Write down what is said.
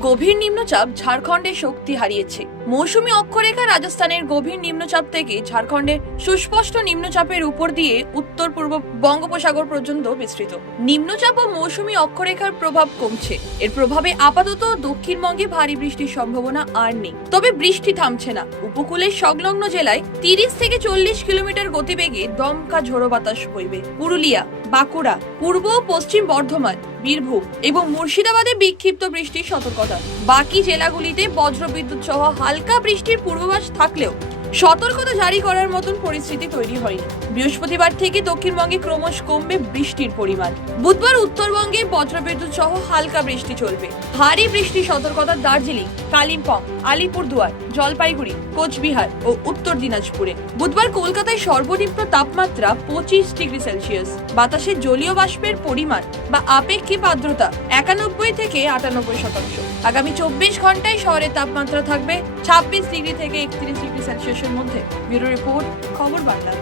গভীর নিম্নচাপ ঝাড়খণ্ডে শক্তি হারিয়েছে। মৌসুমী অক্ষরেখা রাজস্থানের গভীর নিম্নচাপ থেকে ঝাড়খণ্ডের সুস্পষ্ট নিম্নচাপের উপর দিয়ে উত্তর পূর্ব বঙ্গোপসাগর পর্যন্ত বিস্তৃত। নিম্নচাপ ও মৌসুমী অক্ষরেখার প্রভাব কমছে। এর প্রভাবে আপাতত দক্ষিণবঙ্গে ভারী বৃষ্টির সম্ভাবনা আর নেই। তবে বৃষ্টি থামছে না। উপকূলের সংলগ্ন জেলায় তিরিশ থেকে চল্লিশ কিলোমিটার গতিবেগে দমকা ঝোড়ো বাতাস বইবে। পুরুলিয়া, বাঁকুড়া পূর্ব পশ্চিম বর্ধমান, বীরভূম এবং মুর্শিদাবাদে বিক্ষিপ্ত বৃষ্টির সতর্কতা। বাকি জেলাগুলিতে বজ্রবিদ্যুৎ সহ হালকা বৃষ্টির পূর্বাভাস থাকলেও সতর্কতা জারি করার মতন পরিস্থিতি তৈরি হয়নি। বৃহস্পতিবার থেকে দক্ষিণবঙ্গে ক্রমশ কমবে বৃষ্টির পরিমাণ। বুধবার উত্তরবঙ্গে বজ্রবিদ্যুৎ সহ হালকা বৃষ্টি চলবে। ভারী বৃষ্টি সতর্কতা দার্জিলিং, কালিম্পং, আলিপুরদুয়ার জলপাইগুড়ি, কোচবিহার ও উত্তর দিনাজপুরে। বুধবার কলকাতায় সর্বনিম্ন তাপমাত্রা পঁচিশ ডিগ্রি সেলসিয়াস। বাতাসে জলীয় বাষ্পের পরিমাণ বা আপেক্ষিক আর্দ্রতা একানব্বই থেকে আটানব্বই শতাংশ। আগামী চব্বিশ ঘন্টায় শহরের তাপমাত্রা থাকবে ছাব্বিশ ডিগ্রি থেকে একত্রিশ ডিগ্রি সেলসিয়াসের মধ্যে। ব্যুরো রিপোর্ট, খবর বাংলা।